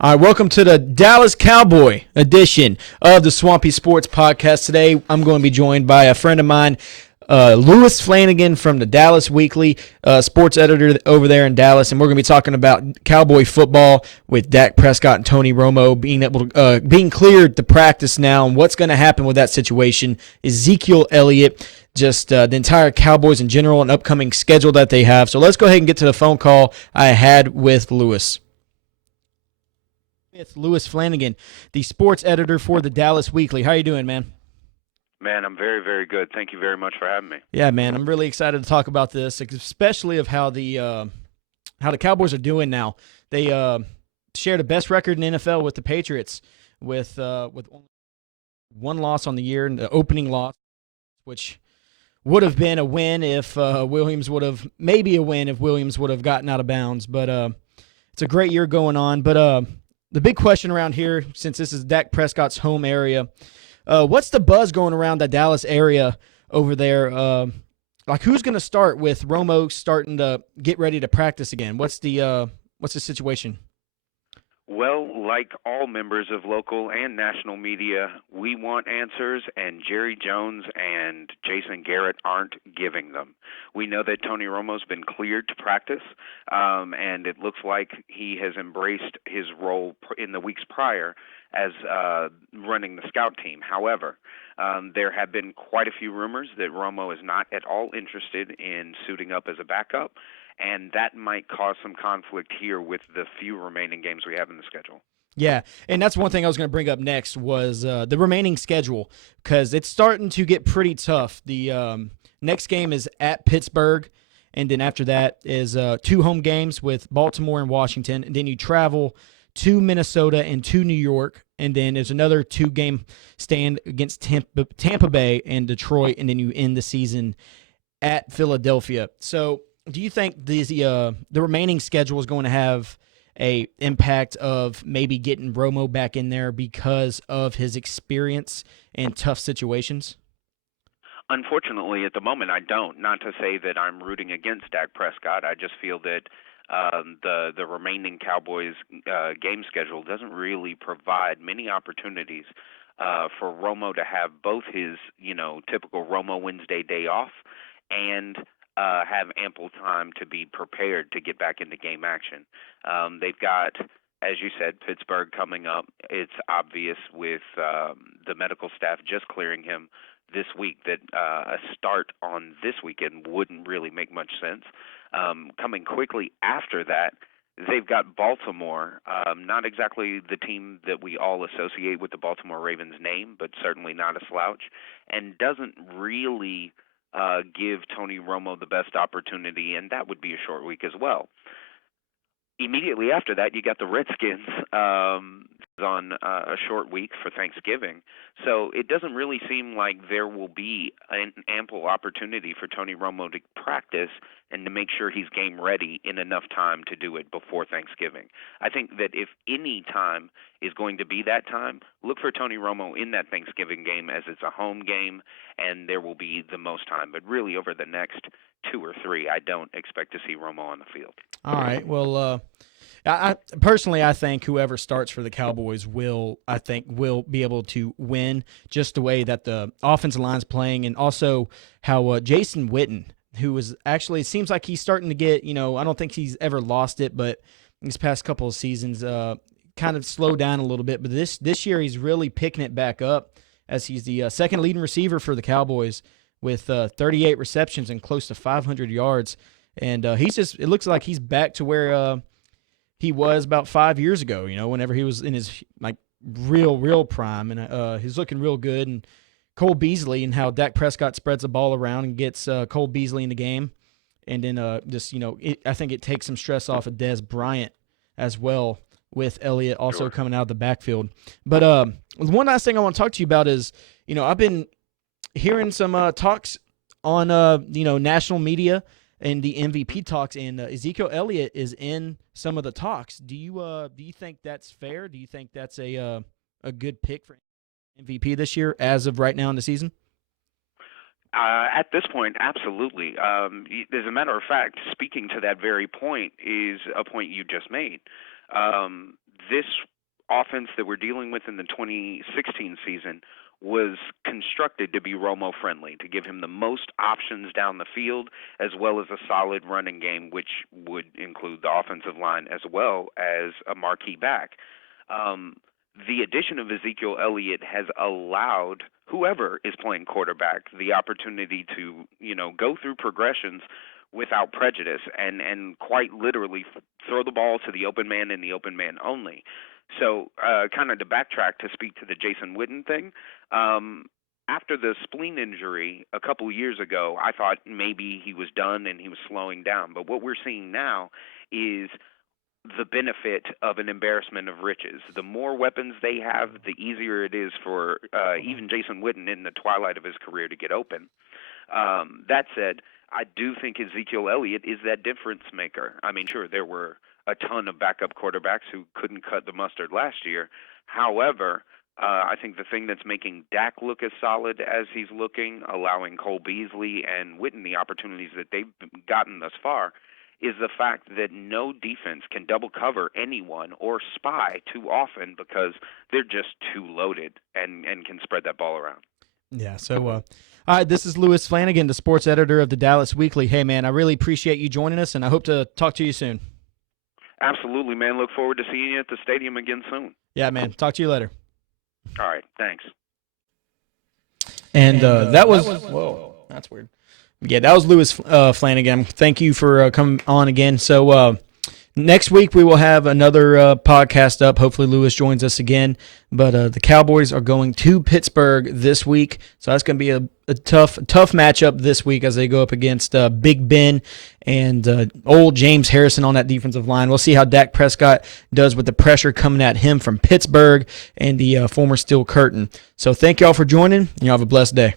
All right, welcome to the Dallas Cowboy edition of the Swampy Sports Podcast. Today, I'm going to be joined by a friend of mine, Lewis Flanagan from the Dallas Weekly, sports editor over there in Dallas, and we're going to be talking about Cowboy football with Dak Prescott and Tony Romo being cleared to practice now, and what's going to happen with that situation. Ezekiel Elliott, just the entire Cowboys in general, and upcoming schedule that they have. So let's go ahead and get to the phone call I had with Lewis. With Lewis Flanagan, the sports editor for the Dallas Weekly. How you doing, man? Man, I'm very, very good. Thank you very much for having me. Yeah, man, I'm really excited to talk about this, especially of how the Cowboys are doing now. They share the best record in NFL with the Patriots, with one loss on the year, and the opening loss, which would have been a win if Williams would have gotten out of bounds. But it's a great year going on. But the big question around here, since this is Dak Prescott's home area, what's the buzz going around the Dallas area over there? Like, who's going to start with Romo starting to get ready to practice again? What's the situation? Well, like all members of local and national media, we want answers, and Jerry Jones and Jason Garrett aren't giving them. We know that Tony Romo's been cleared to practice, and it looks like he has embraced his role in the weeks prior as running the scout team. However, there have been quite a few rumors that Romo is not at all interested in suiting up as a backup, and that might cause some conflict here with the few remaining games we have in the schedule. Yeah, and that's one thing I was going to bring up next was the remaining schedule, because it's starting to get pretty tough. The next game is at Pittsburgh, and then after that is 2 home games with Baltimore and Washington, and then you travel to Minnesota and to New York, and then there's another 2-game stand against Tampa Bay and Detroit, and then you end the season at Philadelphia. So do you think the remaining schedule is going to have a impact of maybe getting Romo back in there because of his experience in tough situations? Unfortunately, at the moment, I don't. Not to say that I'm rooting against Dak Prescott. I just feel that the remaining Cowboys game schedule doesn't really provide many opportunities for Romo to have both his typical Romo Wednesday day off and have ample time to be prepared to get back into game action. They've got, as you said, Pittsburgh coming up. It's obvious with the medical staff just clearing him this week that a start on this weekend wouldn't really make much sense. Coming quickly after that, they've got Baltimore, not exactly the team that we all associate with the Baltimore Ravens name, but certainly not a slouch, and doesn't really give Tony Romo the best opportunity, and that would be a short week as well. Immediately after that, you got the Redskins on a short week for Thanksgiving. So it doesn't really seem like there will be an ample opportunity for Tony Romo to practice and to make sure he's game ready in enough time to do it before Thanksgiving. I think that if any time is going to be that time, look for Tony Romo in that Thanksgiving game, as it's a home game and there will be the most time. But really over the next 2 or 3, I don't expect to see Romo on the field. All right. Well, I personally, I think whoever starts for the Cowboys will be able to win, just the way that the offensive line's playing, and also how Jason Witten, who was actually, it seems like he's starting to get, I don't think he's ever lost it, but these past couple of seasons kind of slowed down a little bit. But this year he's really picking it back up, as he's the second leading receiver for the Cowboys with 38 receptions and close to 500 yards. And it looks like he's back to where he was about 5 years ago, whenever he was in his real prime, and he's looking real good. And Cole Beasley, and how Dak Prescott spreads the ball around and gets Cole Beasley in the game, and then I think it takes some stress off of Dez Bryant as well, with Elliott also coming out of the backfield. But one last thing I want to talk to you about is, I've been hearing some talks on national media and the MVP talks, and Ezekiel Elliott is in some of the talks. Do you think that's fair? Do you think that's a good pick for MVP this year as of right now in the season? At this point, absolutely. As a matter of fact, speaking to that very point is a point you just made. this offense that we're dealing with in the 2016 season was constructed to be Romo friendly, to give him the most options down the field, as well as a solid running game, which would include the offensive line as well as a marquee back. The addition of Ezekiel Elliott has allowed whoever is playing quarterback the opportunity to, go through progressions without prejudice and quite literally throw the ball to the open man and the open man only. So kind of to backtrack to speak to the Jason Witten thing, after the spleen injury a couple years ago, I thought maybe he was done and he was slowing down. But what we're seeing now is the benefit of an embarrassment of riches. The more weapons they have, the easier it is for even Jason Witten in the twilight of his career to get open. That said, I do think Ezekiel Elliott is that difference maker. I mean, sure, there were a ton of backup quarterbacks who couldn't cut the mustard last year. However, I think the thing that's making Dak look as solid as he's looking, allowing Cole Beasley and Witten the opportunities that they've gotten thus far, is the fact that no defense can double cover anyone or spy too often because they're just too loaded and can spread that ball around. Yeah, so all right, this is Lewis Flanagan, the sports editor of the Dallas Weekly. Hey, man, I really appreciate you joining us, and I hope to talk to you soon. Absolutely, man. Look forward to seeing you at the stadium again soon. Yeah, man. Talk to you later. All right, thanks. And that was whoa, that's weird. Yeah, that was Lewis Flanagan. Thank you for coming on again. So next week we will have another podcast up. Hopefully Lewis joins us again. But the Cowboys are going to Pittsburgh this week, so that's going to be a tough matchup this week as they go up against Big Ben and old James Harrison on that defensive line. We'll see how Dak Prescott does with the pressure coming at him from Pittsburgh and the former Steel Curtain. So thank y'all for joining, and y'all have a blessed day.